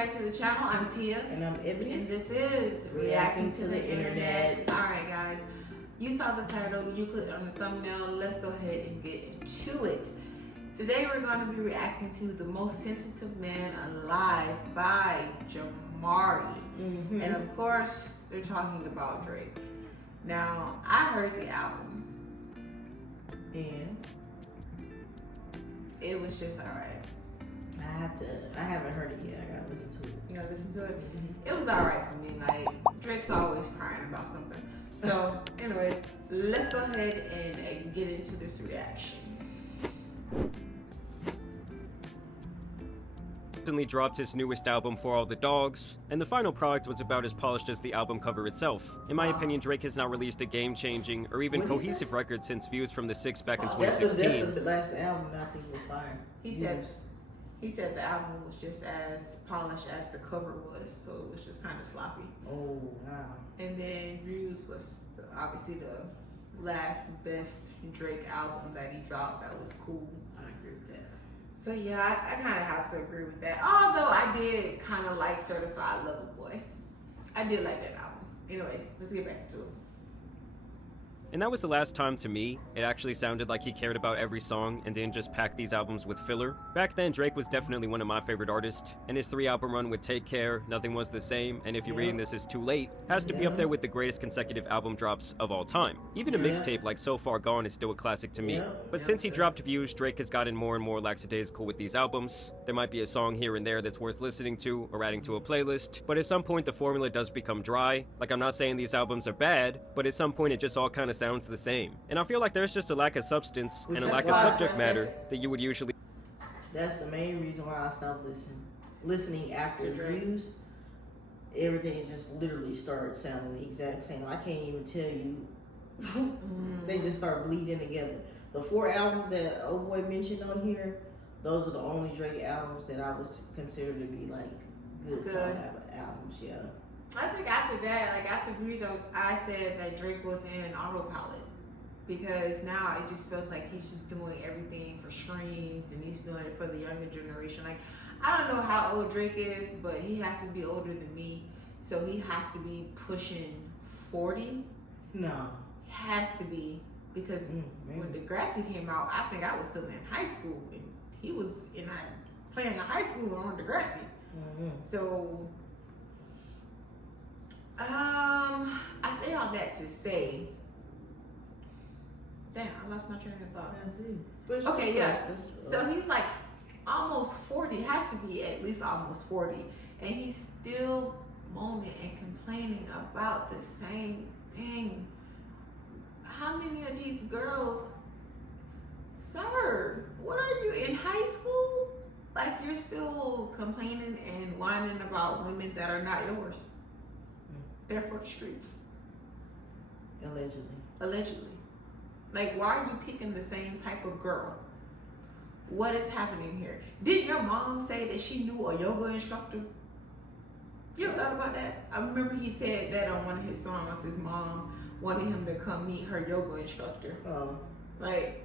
back to the channel. I'm Tia. And I'm Ebony. And this is Reacting to the Internet. Alright guys, you saw the title, you clicked on the thumbnail. Let's go ahead and get into it. Today we're going to be reacting to The Most Sensitive Man Alive by Jamari. And of course, they're talking about Drake. Now, I heard the album. And it was just alright. I haven't heard it yet. I gotta listen to it. You gotta listen to it? It was alright for me. Like, Drake's always crying about something. So, anyways, let's go ahead and get into this reaction. Recently dropped his newest album, For All the Dogs, and the final product was about as polished as the album cover itself. In my opinion, Drake has not released a game-changing or even cohesive record since Views from the Six back in 2016. That's the last album I think was fire. He said the album was just as polished as the cover was, so it was just kind of sloppy. Oh, wow. And then Views was obviously the last best Drake album that he dropped that was cool. I agree with that. So yeah, I kind of have to agree with that. Although I did kind of like Certified Lover Boy. I did like that album. Anyways, let's get back to it. And that was the last time, to me, it actually sounded like he cared about every song and didn't just pack these albums with filler. Back then, Drake was definitely one of my favorite artists, and his 3-album run with Take Care, Nothing Was the Same, and If You're Reading This Is Too Late, has to be up there with the greatest consecutive album drops of all time. Even a mixtape like So Far Gone is still a classic to me. But since he dropped Views, Drake has gotten more and more lackadaisical with these albums. There might be a song here and there that's worth listening to or adding to a playlist, but at some point the formula does become dry. Like, I'm not saying these albums are bad, but at some point it just all kind of sounds the same. And I feel like there's just a lack of substance and a lack of subject matter that you would usually... That's the main reason why I stopped listening after Views. Everything just literally started sounding the exact same. I can't even tell you. They just start bleeding together. The 4 albums that old boy mentioned on here, those are the only Drake albums that I would consider to be like good. Solid albums. Yeah. I think after that, like after Views, I said that Drake was in autopilot. Because now it just feels like he's just doing everything for streams and he's doing it for the younger generation. Like, I don't know how old Drake is, but he has to be older than me. So he has to be pushing 40. No. Has to be. Because when Degrassi came out, I think I was still in high school. And he was playing the high school on Degrassi. So, I say all that to say, damn, I lost my train of thought. Okay, yeah. So he's like almost 40, has to be at least almost 40. And he's still moaning and complaining about the same thing. How many of these girls, sir, what are you, in high school? Like, you're still complaining and whining about women that are not yours. They're for the streets. Allegedly. Like, why are you picking the same type of girl? What is happening here? Didn't your mom say that she knew a yoga instructor? You ever thought about that? I remember he said that on one of his songs. His mom wanted him to come meet her yoga instructor. Like,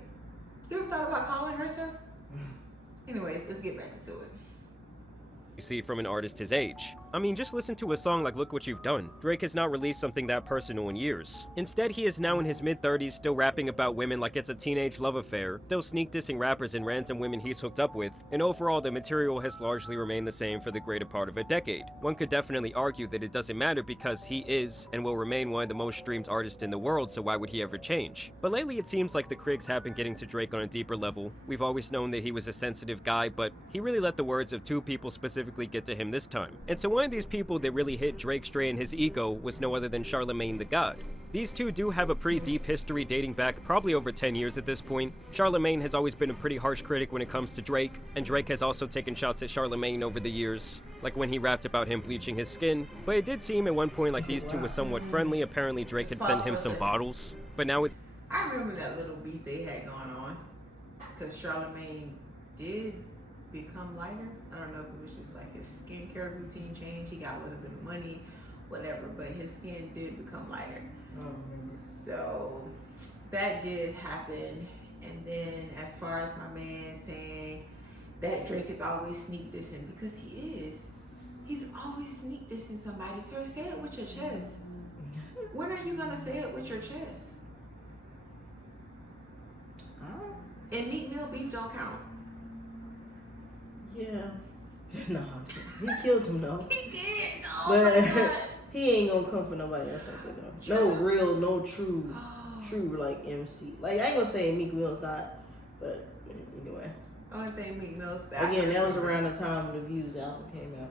you ever thought about calling her, sir? Anyways, let's get back into it. See from an artist his age. I mean, just listen to a song like Look What You've Done. Drake has not released something that personal in years. Instead, he is now in his mid-30s still rapping about women like it's a teenage love affair, still sneak dissing rappers and random women he's hooked up with, and overall the material has largely remained the same for the greater part of a decade. One could definitely argue that it doesn't matter because he is and will remain one of the most streamed artists in the world, so why would he ever change? But lately it seems like the critics have been getting to Drake on a deeper level. We've always known that he was a sensitive guy, but he really let the words of 2 people specifically get to him this time. And so one of these people that really hit Drake straight in his ego was no other than Charlemagne the God. These two do have a pretty deep history dating back probably over 10 years at this point. Charlemagne has always been a pretty harsh critic when it comes to Drake, and Drake has also taken shots at Charlemagne over the years, like when he rapped about him bleaching his skin. But it did seem at one point like these two were somewhat friendly. Apparently Drake had sent him some bottles, but now it's... I remember that little beef they had going on, because Charlemagne did become lighter. I don't know if it was just like his skincare routine changed. He got a little bit of money, whatever, but his skin did become lighter. So that did happen. And then as far as my man saying that Drake is always sneak dissing, because he is. always sneak dissing somebody, sir. Say it with your chest. When are you gonna say it with your chest? And Meek Mill beef don't count. Yeah. No, he killed him though. He did. But he ain't gonna come for nobody else like that though. No real, no true like MC. Like I ain't gonna say Meek Mill's not, but anyway. Only thing Meek Mill's that. Again, that was around the time when the Views album came out.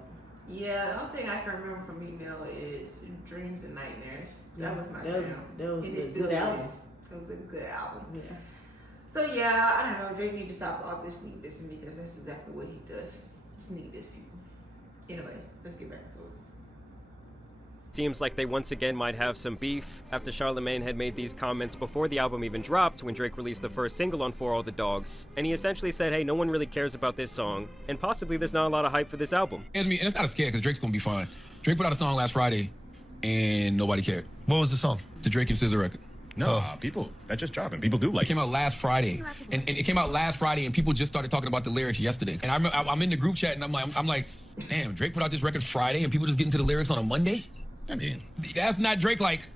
Yeah, the only thing I can remember from Meek Mill is Dreams and Nightmares. That was my jam. That was It a still good album. is. It was a good album. Yeah. So yeah, I don't know. Drake need to stop all this sneak dissing because that's exactly what he does. Sneak diss people. Anyways, let's get back into it. Seems like they once again might have some beef after Charlemagne had made these comments before the album even dropped when Drake released the first single on For All the Dogs, and he essentially said, hey, no one really cares about this song, and possibly there's not a lot of hype for this album. And it's not a scare because Drake's gonna be fine. Drake put out a song last Friday and nobody cared. What was the song? The Drake and SZA record. No, people, that just dropping. People do like It came out last Friday, and it came out last Friday, and people just started talking about the lyrics yesterday. And I'm in the group chat, and I'm like, damn, Drake put out this record Friday, and people just getting to the lyrics on a Monday. I mean, That's not Drake. Like,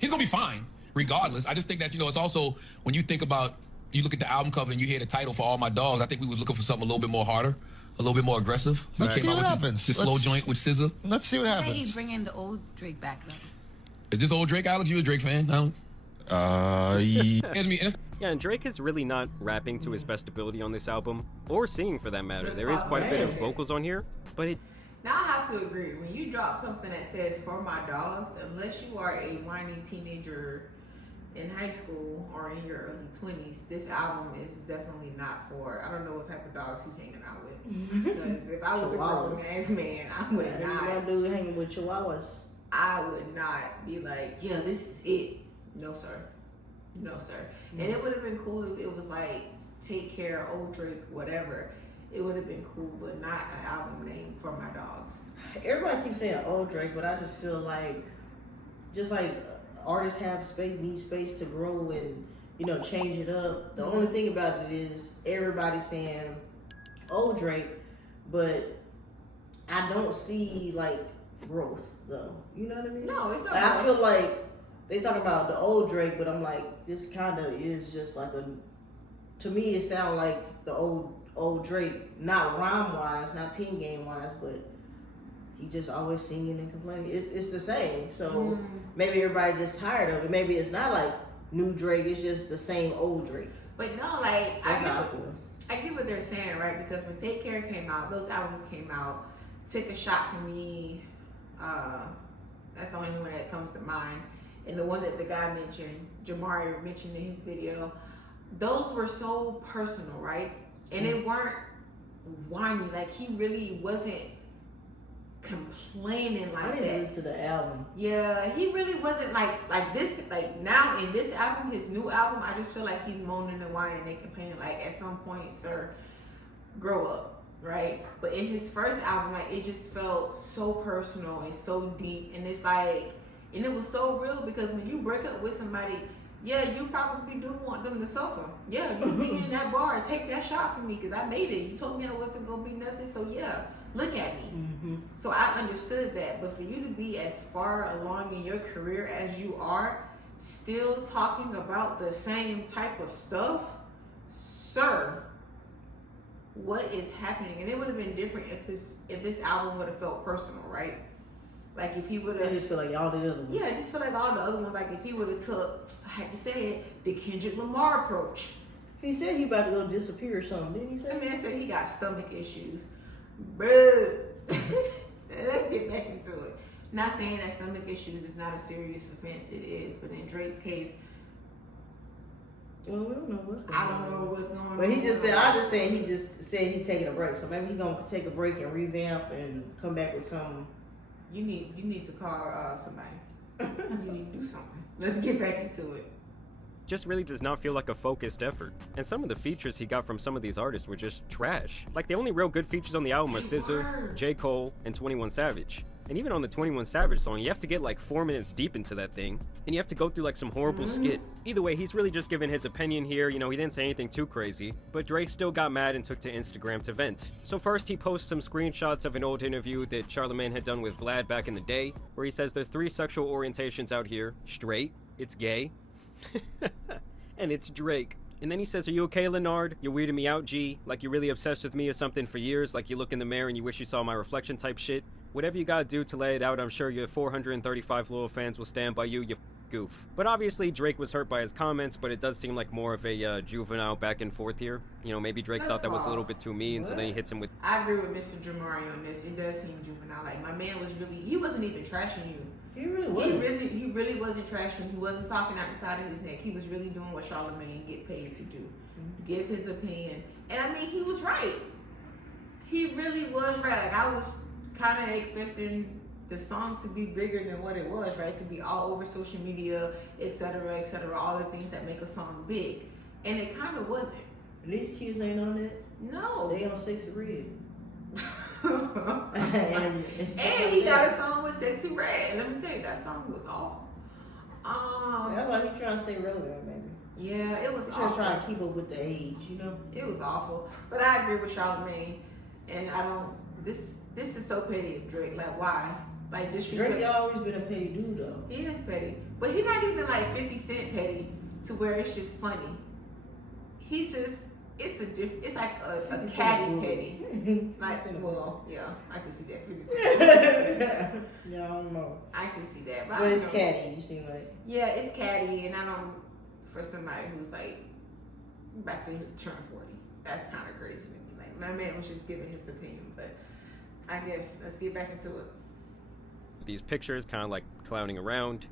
he's gonna be fine regardless. I just think that it's also when you think about you look at the album cover and you hear the title For All My Dogs. I think we was looking for something a little bit more harder, a little bit more aggressive. Let's see Came out what with happens. The slow joint with SZA. Let's see what Say happens. he's bringing the old Drake back though. Is this old Drake, Alex? You a Drake fan? I don't. Yeah. Yeah, and Drake is really not rapping to his best ability on this album, or singing for that matter. There is quite a bit of vocals on here, but it Now I have to agree. When you drop something that says "For My Dogs," unless you are a whiny teenager in high school or in your early 20s, this album is definitely not for. I don't know what type of dogs he's hanging out with. Because if I was a grown ass man, I would not. Do hanging with chihuahuas. I would not be like, yeah, this is it. No, sir. No, sir. And it would have been cool if it was like Take Care, Old Drake, whatever. It would have been cool, but not an album named For My Dogs. Everybody keeps saying old Drake, but I just feel like, just like artists have space, need space to grow and, change it up. The only thing about it is everybody's saying old Drake, but I don't see like growth though. You know what I mean? No, it's not. Like, I feel like they talk about the old Drake, but I'm like, this kind of is just like to me it sounds like the old Drake, not rhyme wise, not pen game wise, but he just always singing and complaining. It's the same. So maybe everybody just tired of it. Maybe it's not like new Drake, it's just the same old Drake. But no, like That's how I feel. I get what they're saying, right? Because when Take Care came out, those albums came out. Take a Shot for Me, that's the only one that comes to mind. And the one that the guy mentioned, Jamari mentioned in his video, those were so personal, right? And they weren't whiny. Like, he really wasn't complaining like I didn't that. listen to the album. Yeah, he really wasn't like this. Like now in this album, his new album, I just feel like he's moaning and whining and complaining. Like, at some point, sir, grow up, right? But in his first album, like, it just felt so personal and so deep, and it's like, and it was so real because when you break up with somebody, yeah, you probably do want them to suffer. Yeah, you be in that bar, take that shot from me because I made it. You told me I wasn't gonna be nothing, so yeah, look at me. So I understood that, but for you to be as far along in your career as you are, still talking about the same type of stuff, sir, what is happening? And it would have been different if this album would have felt personal, right? Like if he would have. I just feel like all the other ones. Yeah, I just feel like all the other ones. Like if he would have took, like you said, the Kendrick Lamar approach. He said he about to go disappear or something, didn't he say? I mean, I said he got stomach issues, bruh. Let's get back into it. Not saying that stomach issues is not a serious offense. It is, but in Drake's case, well, we don't know what's going on. I don't know what's going on. But he just said, I just said he just said he's taking a break. So maybe he's gonna take a break and revamp and come back with something. You need to call somebody. You need to do something. Let's get back into it. just really does not feel like a focused effort. And some of the features he got from some of these artists were just trash. Like, the only real good features on the album are SZA, J. Cole, and 21 Savage. And even on the 21 Savage song, you have to get like 4 minutes deep into that thing, and you have to go through like some horrible skit. Either way, he's really just giving his opinion here. You know, he didn't say anything too crazy, but Drake still got mad and took to Instagram to vent. So first, he posts some screenshots of an old interview that Charlamagne had done with Vlad back in the day, where he says there's 3 sexual orientations out here: straight, it's gay, and it's Drake. And then he says, "Are you okay, Leonard? You're weirding me out, G. Like you're really obsessed with me or something for years, like you look in the mirror and you wish you saw my reflection type shit. Whatever you gotta do to lay it out, I'm sure your 435 loyal fans will stand by you goof." But obviously, Drake was hurt by his comments, but it does seem like more of a juvenile back and forth here. You know, maybe Drake thought that was a little bit too mean, so then he hits him with... I agree with Mr. Jamari on this. It does seem juvenile. Like, my man was really... He wasn't even trashing you. He really wasn't. He really wasn't trashing. He wasn't talking out the side of his neck. He was really doing what Charlamagne get paid to do. Give his opinion. And I mean, he was right. He really was right. Like, I was kind of expecting the song to be bigger than what it was, right? To be all over social media, etc., all the things that make a song big. And it kind of wasn't. These kids ain't on that. No. They on Sexy Red. and he got a song with Sexy Red. Let me tell you, that song was awful. That's why he trying to stay relevant, baby. Yeah, it was He's awful. just trying to keep up with the age, you know? It was awful. But I agree with Charlamagne. And I don't... This is so petty of Drake. Like, why? Like, disrespect. Drake always been a petty dude, though. He is petty. But he's not even like 50 Cent petty to where it's just funny. He just... It's like a catty petty. Like, well, yeah, I can see that. 50 Cent. Yeah, I don't know. I can see that. But it's catty, you seem like. Yeah, it's catty, and I don't... For somebody who's like about to turn 40, that's kind of crazy to me. Like, my man was just giving his opinion, but I guess let's get back into it. These pictures kind of like clowning around.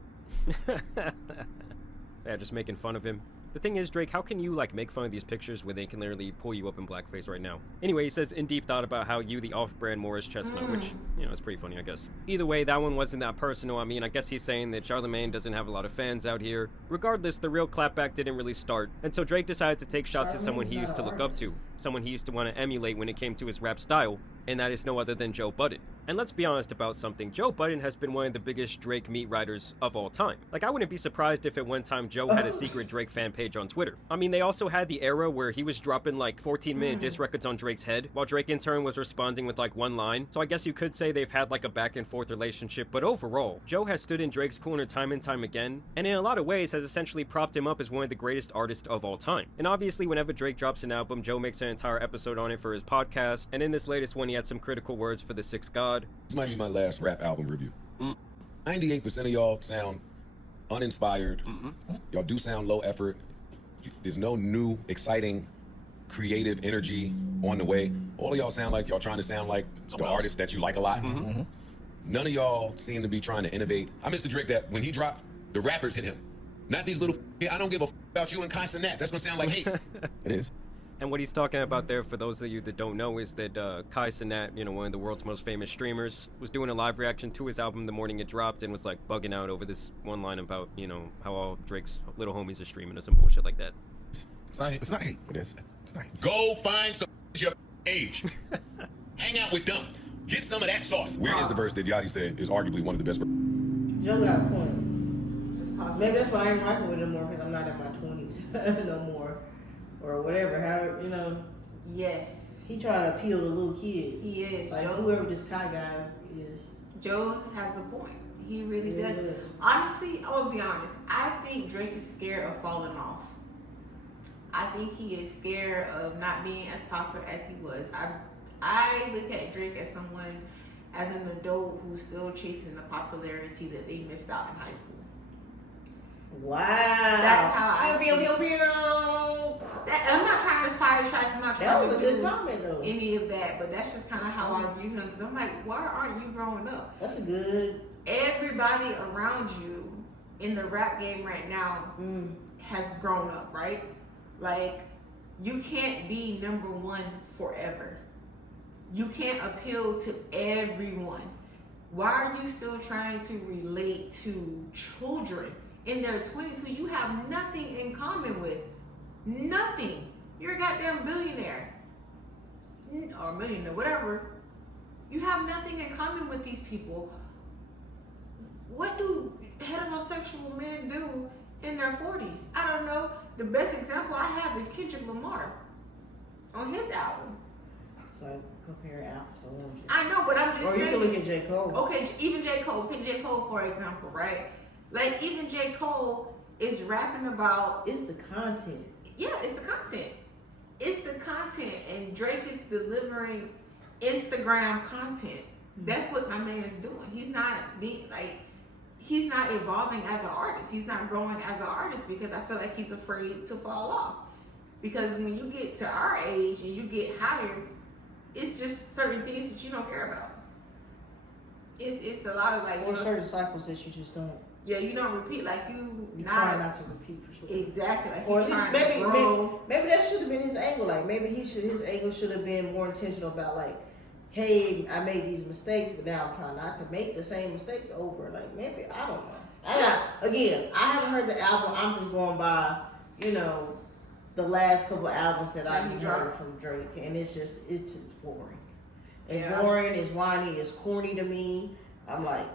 Yeah, just making fun of him. The thing is, Drake, how can you, like, make fun of these pictures when they can literally pull you up in blackface right now? Anyway, he says, in deep thought about how you, the off-brand Morris Chestnut, which, you know, is pretty funny, I guess. Either way, that one wasn't that personal. I mean, I guess he's saying that Charlamagne doesn't have a lot of fans out here. Regardless, the real clapback didn't really start until Drake decided to take shots at someone he used to look up to, someone he used to want to emulate when it came to his rap style, and that is no other than Joe Budden. And let's be honest about something, Joe Budden has been one of the biggest Drake meat writers of all time. Like, I wouldn't be surprised if at one time Joe had a secret Drake fan page on Twitter. I mean, they also had the era where he was dropping like 14-minute diss records on Drake's head, while Drake in turn was responding with like one line. So I guess you could say they've had like a back and forth relationship, but overall, Joe has stood in Drake's corner time and time again, and in a lot of ways has essentially propped him up as one of the greatest artists of all time. And obviously, whenever Drake drops an album, Joe makes an entire episode on it for his podcast, and in this latest one, he had some critical words for the Sixth God. This might be my last rap album review. 98% of y'all sound uninspired. Y'all do sound low effort. There's no new, exciting, creative energy on the way. All of y'all sound like y'all trying to sound like the artists that you like a lot. None of y'all seem to be trying to innovate. I miss the Drake that when he dropped, the rappers hit him. Not these little, I don't give a about you and Kai Cenat. That's gonna sound like hate. It is. And what he's talking about there, for those of you that don't know, is that Kai Cenat, you know, one of the world's most famous streamers, was doing a live reaction to his album the morning it dropped and was like bugging out over this one line about, you know, how all Drake's little homies are streaming or some bullshit like that. It's not hate. It is. It's not hate. Go find some your age. Hang out with them. Get some of that sauce. Where is the verse that Yachty said is arguably one of the best? Joe got a point. It's possible. Maybe that's why I ain't rocking with him more, because I'm not in my 20s no more. Or whatever, how, you know. Yes. He trying to appeal to little kids. He is. Like, Joe, whoever this Kai guy is. Joe has a point. He really Yeah, does. he does. Honestly, I will be honest. I think Drake is scared of falling off. I think he is scared of not being as popular as he was. I look at Drake as someone, as an adult who's still chasing the popularity that they missed out in high school. Wow. That's how I Pew, see pew, it. pew, pew. I'm not trying to fire shots. I'm not trying That was to a good do comment, though. any of that, but that's just kind of how I view him. Because I'm like, why aren't you growing up? That's a good. Everybody around you in the rap game right now has grown up, right? Like, you can't be number one forever. You can't appeal to everyone. Why are you still trying to relate to children in their 20s who you have nothing in common with? Nothing. You're a goddamn billionaire. Or millionaire, whatever. You have nothing in common with these people. What do heterosexual men do in their 40s? I don't know. The best example I have is Kendrick Lamar on his album. So compare apples to oranges. I know, but I'm just Or you saying. can look at J. Cole. Okay, even J. Cole. Take J. Cole for example, right? Like even J. Cole is rapping about. It's the content. Yeah, it's the content. It's the content, and Drake is delivering Instagram content. That's what my man is doing. He's not being like. He's not evolving as an artist. He's not growing as an artist because I feel like he's afraid to fall off. Because when you get to our age and you get higher, it's just certain things that you don't care about. It's a lot of like. Or certain cycles that you just don't. Yeah, you don't repeat like you. Try not to repeat for sure. Exactly. Like Or at least maybe that should have been his angle. Like maybe his angle should have been more intentional about like, hey, I made these mistakes, but now I'm trying not to make the same mistakes over. Like maybe I don't know. I haven't heard the album. I'm just going by, the last couple of albums that I've heard from Drake, and it's just boring. It's boring. It's whiny. It's corny to me. I'm like,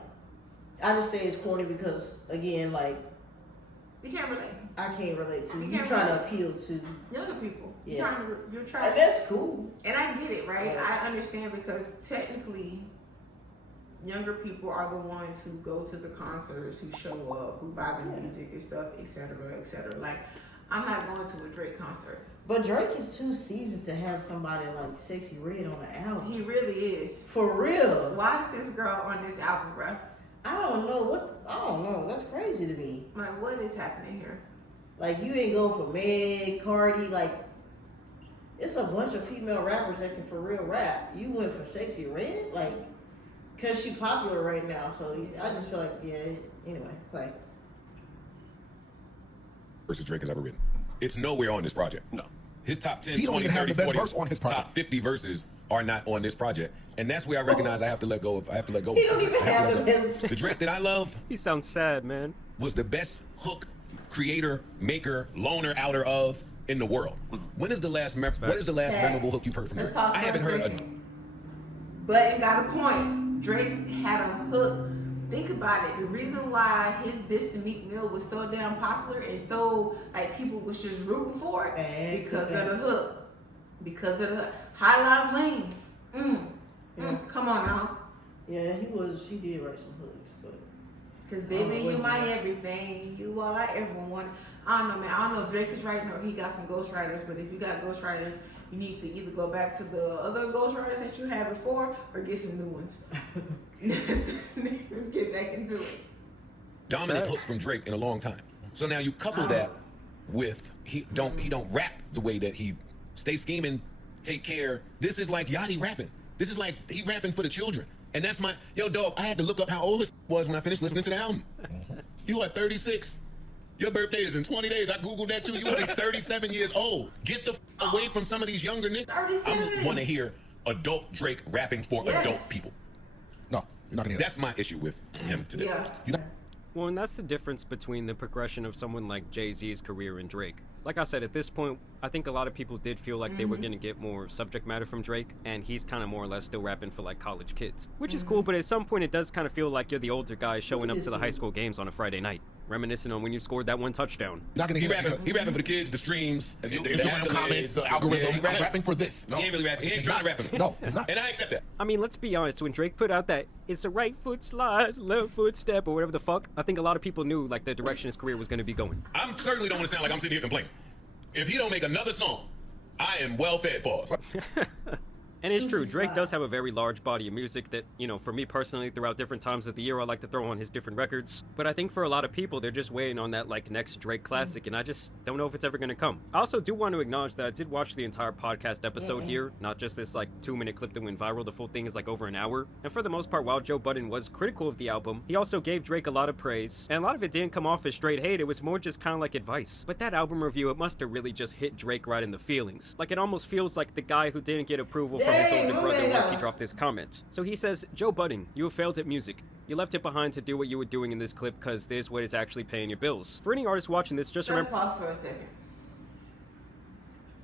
I just say it's corny because again, like, you can't relate. I can't relate to. You You're can't trying relate. to appeal to Younger people. Yeah. You're trying. And that's cool. And I get it, right? Yeah. I understand because technically, younger people are the ones who go to the concerts, who show up, who buy the music and stuff, etc., etc. Like, I'm not going to a Drake concert. But Drake is too seasoned to have somebody like Sexy Red on the album. He really is. For real. Why is this girl on this album, bro? I don't know. That's crazy to me. Like, what is happening here? Like, you ain't going for Meg, Cardi, like, it's a bunch of female rappers that can for real rap. You went for Sexy Red? Like, because she popular right now. So I just feel like, anyway, play. Versus Drake has ever written. It's nowhere on this project. No. His top 10, He don't 20, even have 30, the best 40, verse on his project. top 50 verses are not on this project. And that's where I recognize I have to let go of. He don't even have the best. The Drake that I love He sounds sad, man. was the best hook creator, maker, loner outer of in the world. When is the last what is the last memorable hook you've heard from Let's Drake? pause I for haven't heard a second. But it got a point. Drake had a hook. Think about it. The reason why his diss to Meek Mill was so damn popular and so like people was just rooting for it because of the hook. Because of the highlight bling. Come on now. Yeah, he did write some hooks, but. Cause baby, you my everything. You all I ever want. I don't know, man. I don't know if Drake is writing or he got some ghostwriters, but if you got ghostwriters, you need to either go back to the other ghostwriters that you had before or get some new ones. Let's get back into it. dominant hook from Drake in a long time. So now you couple that with he don't rap the way that he stay scheming, take care. This is like Yachty rapping. This is like he rapping for the children. And that's my dog. I had to look up how old this was when I finished listening to the album. You are 36. Your birthday is in 20 days. I googled that too. You are 37 years old. Get the away from some of these younger niggas. 37. I want to hear adult Drake rapping for adult people. No, you're not gonna hear That's my issue with him today. Yeah. Well, and that's the difference between the progression of someone like Jay-Z's career and Drake. Like I said, at this point, I think a lot of people did feel like they were going to get more subject matter from Drake, and he's kind of more or less still rapping for like college kids, which is cool, but at some point it does kind of feel like you're the older guy showing up to the high school games on a Friday night, reminiscing on when you scored that one touchdown. You're not gonna He hear rapping for the kids, the streams, the Instagram comments, the algorithm. Yeah, I'm rapping for this. No, He ain't really rapping. He ain't trying to rap. No, it's not. And I accept that. I mean, let's be honest, when Drake put out that it's a right foot slide, left foot step, or whatever the fuck, I think a lot of people knew like the direction his career was going to be going. I certainly don't want to sound like I'm sitting here complaining. If he don't make another song, I am well fed, pause. And it's true, Drake does have a very large body of music that, for me personally, throughout different times of the year, I like to throw on his different records. But I think for a lot of people, they're just waiting on that, like, next Drake classic, and I just don't know if it's ever going to come. I also do want to acknowledge that I did watch the entire podcast episode here, not just this, 2-minute clip that went viral. The full thing is, over an hour. And for the most part, while Joe Budden was critical of the album, he also gave Drake a lot of praise. And a lot of it didn't come off as straight hate, it was more just kind of like advice. But that album review, it must have really just hit Drake right in the feelings. Like, it almost feels like the guy who didn't get approval from his older brother once he dropped this comment. So he says, Joe Budden, you have failed at music. You left it behind to do what you were doing in this clip because this is what is actually paying your bills. For any artist watching this, just Let's remember... pause for a second.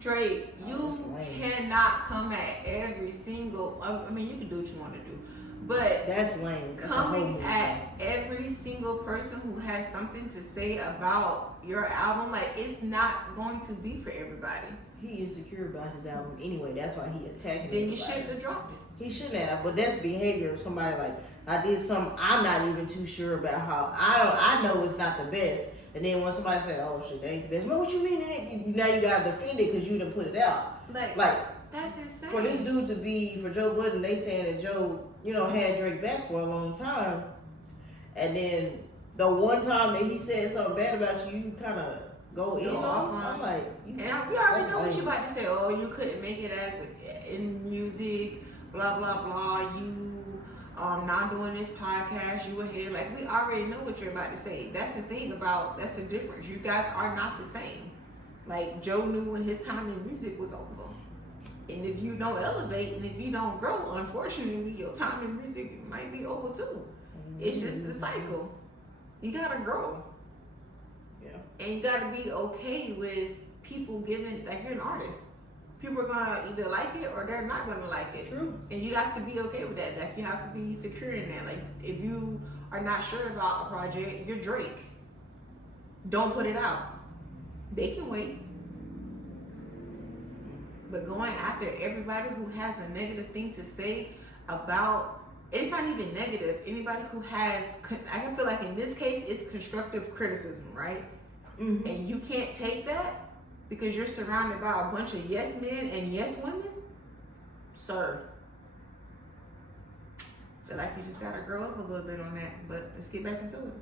Drake, Oh, you that's lame. cannot come at every single. I mean, you can do what you want to do, but That's lame. That's a whole coming movie. at every single person who has something to say about your album, like, it's not going to be for everybody. He insecure about his album anyway. That's why he attacking. Then you everybody. shouldn't have dropped it. He shouldn't have, but that's behavior of somebody like, I did something I'm not even too sure about how I know it's not the best, and then when somebody say, oh shit, that ain't the best, man, what you mean it ain't? Now you gotta defend it because you didn't put it out. Like that's insane. For this dude to be, for Joe Budden, they saying that Joe, had Drake back for a long time, and then the one time that he said something bad about you, you kind of go in on him. I'm like, and we already know what you about to say. Oh, you couldn't make it as in music, blah blah blah. You not doing this podcast. You a hater. Like, we already know what you're about to say. That's the thing about. That's the difference. You guys are not the same. Like, Joe knew when his time in music was over. And if you don't elevate and if you don't grow, unfortunately, your time in music might be over too. It's just the cycle. You gotta grow. Yeah. And you gotta be okay with people giving, like, you're an artist. People are gonna either like it or they're not gonna like it. True. And you got to be okay with that. Like, you have to be secure in that. Like, if you are not sure about a project, you're Drake. Don't put it out. They can wait. But going after everybody who has a negative thing to say about, it's not even negative. Anybody who has, I can feel like in this case, it's constructive criticism, right? Mm-hmm. And you can't take that because you're surrounded by a bunch of yes men and yes women. Sir, I feel like you just gotta grow up a little bit on that. But let's get back into it.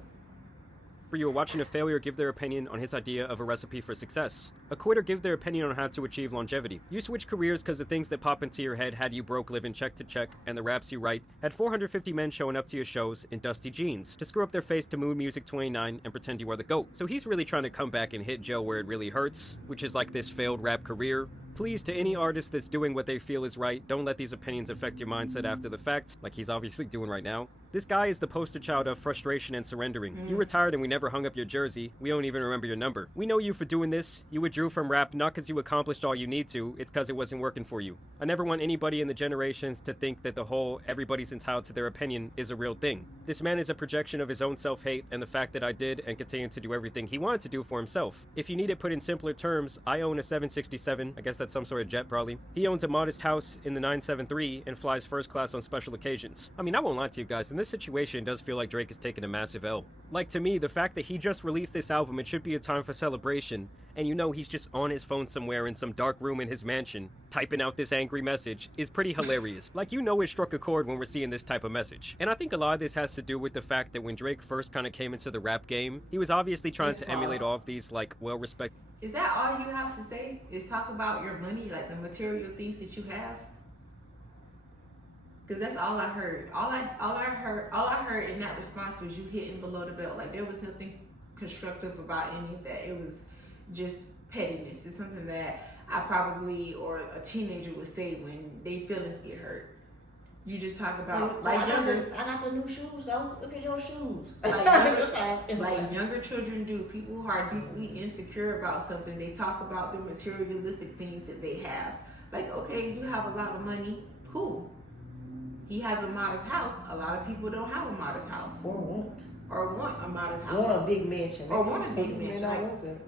You are watching a failure give their opinion on his idea of a recipe for success. A quitter give their opinion on how to achieve longevity. You switch careers because the things that pop into your head had you broke living check to check, and the raps you write had 450 men showing up to your shows in dusty jeans to screw up their face to Mood Music 29 and pretend you are the GOAT. So he's really trying to come back and hit Joe where it really hurts, which is like this failed rap career. Please, to any artist that's doing what they feel is right, don't let these opinions affect your mindset after the fact, like he's obviously doing right now. This guy is the poster child of frustration and surrendering. You retired and we never hung up your jersey. We don't even remember your number. We know you for doing this. You withdrew from rap not because you accomplished all you need to, it's because it wasn't working for you. I never want anybody in the generations to think that the whole everybody's entitled to their opinion is a real thing. This man is a projection of his own self-hate and the fact that I did and continue to do everything he wanted to do for himself. If you need it put in simpler terms, I own a 767, I guess that's some sort of jet probably. He owns a modest house in the 973 and flies first class on special occasions. I mean, I won't lie to you guys, in this situation it does feel like Drake is taking a massive L. Like, to me, the fact that he just released this album, it should be a time for celebration, and he's just on his phone somewhere in some dark room in his mansion, typing out this angry message, is pretty hilarious. Like, it struck a chord when we're seeing this type of message. And I think a lot of this has to do with the fact that when Drake first kind of came into the rap game, he was obviously trying to emulate all of these, like, well-respected... Is that all you have to say? Is talk about your money, like the material things that you have? Because that's all I heard. All I heard in that response was you hitting below the belt. Like, there was nothing constructive about any of that. It was just pettiness. It's something that I probably, or a teenager would say when they feelings get hurt. You just talk about I got the new shoes though. Look at your shoes. Like younger children do. People who are deeply insecure about something, they talk about the materialistic things that they have. Like, okay, you have a lot of money, cool. He has a modest house. A lot of people don't have a modest house. Or want a modest house. Want a big mansion. Or want a big mansion. Like,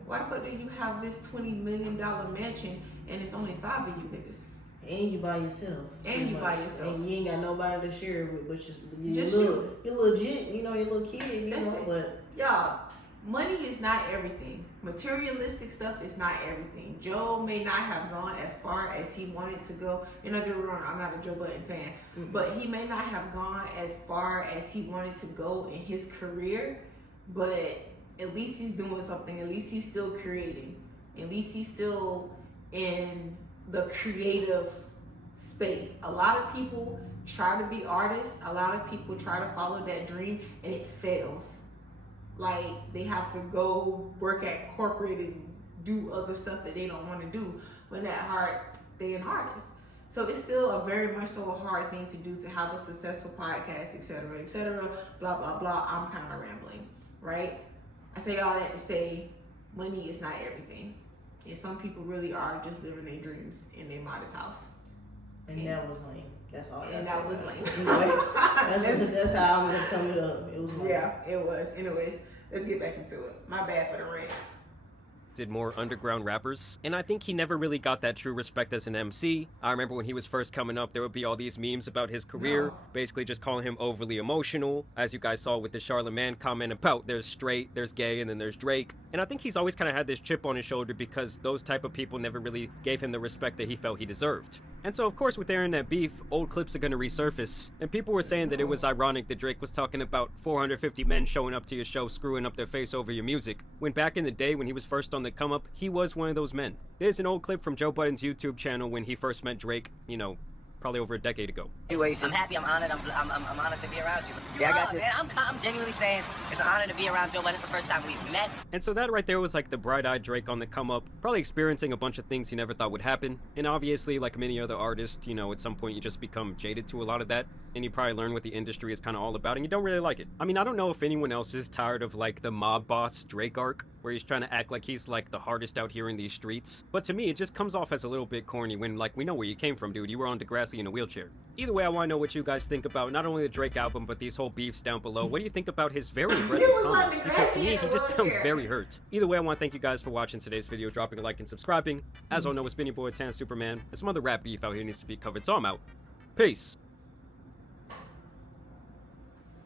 why the fuck do you have this $20 million mansion and it's only 5 of you niggas? And you by yourself. And you by yourself. And you ain't got nobody to share it with, but just you're legit, your little kid, That's it. but... Y'all, money is not everything. Materialistic stuff is not everything. Joe may not have gone as far as he wanted to go. You know, get me wrong, I'm not a Joe Budden fan. But he may not have gone as far as he wanted to go in his career. But at least he's doing something. At least he's still creating. At least he's still in the creative space. A lot of people try to be artists. A lot of people try to follow that dream and it fails. Like, they have to go work at corporate and do other stuff that they don't want to do. When at heart, they an artist. So it's still a very much so a hard thing to do, to have a successful podcast, etc., blah, blah, blah. I'm kind of rambling, right? I say all that to say money is not everything. And some people really are just living their dreams in their modest house. And that was lame. That's all. And that was lame. Anyway, that's how I'm gonna sum it up. It was lame. Yeah, it was. Anyways, let's get back into it. My bad for the rant. Did more underground rappers, and I think he never really got that true respect as an MC. I remember when he was first coming up, there would be all these memes about his career, basically just calling him overly emotional, as you guys saw with the Charlemagne comment about there's straight, there's gay, and then there's Drake. And I think he's always kind of had this chip on his shoulder because those type of people never really gave him the respect that he felt he deserved. And so, of course, with airing that beef, old clips are going to resurface. And people were saying that it was ironic that Drake was talking about 450 men showing up to your show screwing up their face over your music, when back in the day when he was first on the come up, he was one of those men. There's an old clip from Joe Budden's YouTube channel when he first met Drake, you know, probably over a decade ago. I'm happy, I'm honored, I'm honored to be around you. Yeah, I got this. Man, I'm genuinely saying it's an honor to be around Joe Budden. It's the first time we've met. And so that right there was like the bright-eyed Drake on the come up, probably experiencing a bunch of things he never thought would happen. And obviously, like many other artists, you know, at some point you just become jaded to a lot of that, and you probably learn what the industry is kind of all about, and you don't really like it. I mean, I don't know if anyone else is tired of like the mob boss Drake arc, where he's trying to act like he's like the hardest out here in these streets. But to me, it just comes off as a little bit corny when, like, we know where you came from, dude. You were on Degrassi in a wheelchair. Either way, I want to know what you guys think about not only the Drake album, but these whole beefs down below. What do you think about his very aggressive comments? Because to me, he just sounds very hurt. Either way, I want to thank you guys for watching today's video, dropping a like and subscribing. As all know, it's been your boy Tan Superman, and some other rap beef out here needs to be covered, so I'm out. Peace.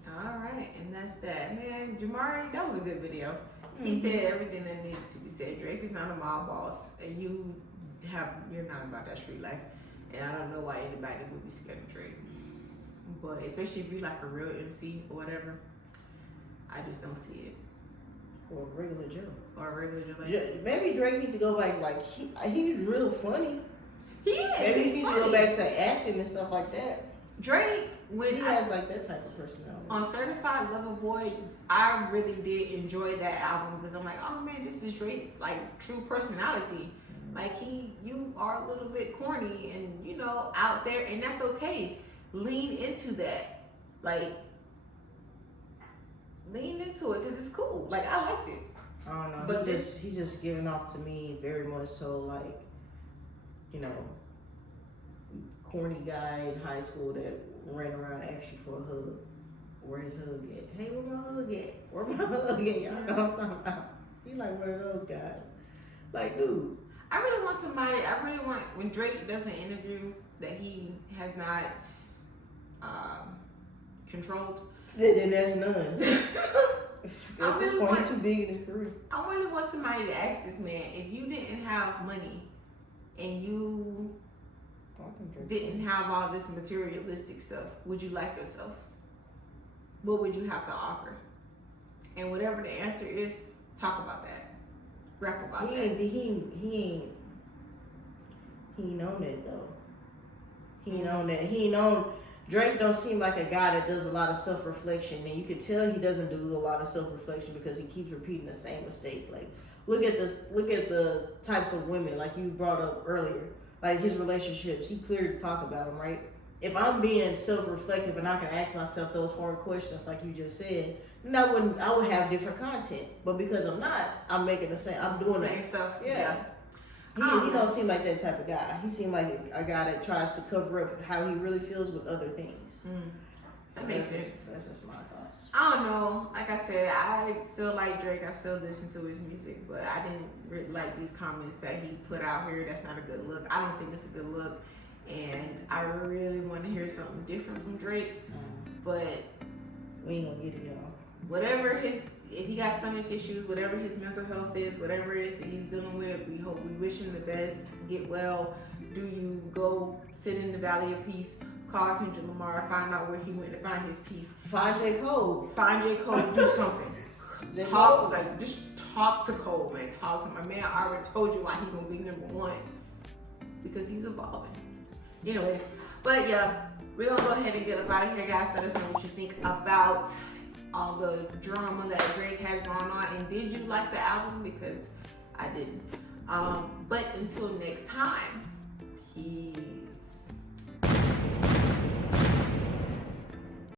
Alright, and that's that. Man, Jamari, that was a good video. He said everything that needed to be said. Drake is not a mob boss, and you're not about that street life. And I don't know why anybody would be scared of Drake. But especially if you like a real MC or whatever, I just don't see it. Or a regular Joe. Or a regular Joe. Like, maybe Drake needs to go back, like, he's real funny. He is. Maybe he needs to go back to acting and stuff like that. Drake, when he has like that type of personality. On Certified Lover Boy, I really did enjoy that album because I'm like, oh man, this is Drake's like true personality. Like you are a little bit corny and you know out there, and that's okay. Lean into that, like lean into it because it's cool. Like I liked it. I don't know, but he's just giving off to me very much so like, you know, corny guy in high school that ran around and asked you for a hug. Where his hug at? Hey, where my hug at? Where my hug at? Y'all know what I'm talking about. He like one of those guys. Like, dude. I really want when Drake does an interview that he has not controlled. Then there's none. At this point, he's too big in his career. I really want somebody to ask this man, if you didn't have money and you didn't have all this materialistic stuff, would you like yourself? What would you have to offer? And whatever the answer is, talk about that. Rap about that. He ain't on that though. He ain't on that. He ain't on. Drake don't seem like a guy that does a lot of self-reflection, and you can tell he doesn't do a lot of self-reflection because he keeps repeating the same mistake. Like, look at the types of women like you brought up earlier, like his relationships. He clearly talked about them, right? If I'm being self-reflective and I can ask myself those hard questions like you just said, then I would have different content. But because I'm not, I'm making the same. I'm doing the same stuff. Yeah. He don't seem like that type of guy. He seemed like a guy that tries to cover up how he really feels with other things. So that makes sense. That's just my thoughts. I don't know. Like I said, I still like Drake. I still listen to his music, but I didn't really like these comments that he put out here. That's not a good look. I don't think it's a good look. And I really want to hear something different from Drake, but we ain't gonna get it, y'all. Whatever if he got stomach issues, whatever his mental health is, whatever it is that he's dealing with, we wish him the best, get well. Do you go sit in the Valley of Peace, call Kendrick Lamar, find out where he went to find his peace. Find J. Cole. Do something. Just talk to Cole, man. Talk to him. My man already told you why he's gonna be #1. Because he's evolving. Anyways, but yeah, we're gonna go ahead and get up out of here, guys. Let us know what you think about all the drama that Drake has going on, and did you like the album? Because I didn't. But until next time, peace.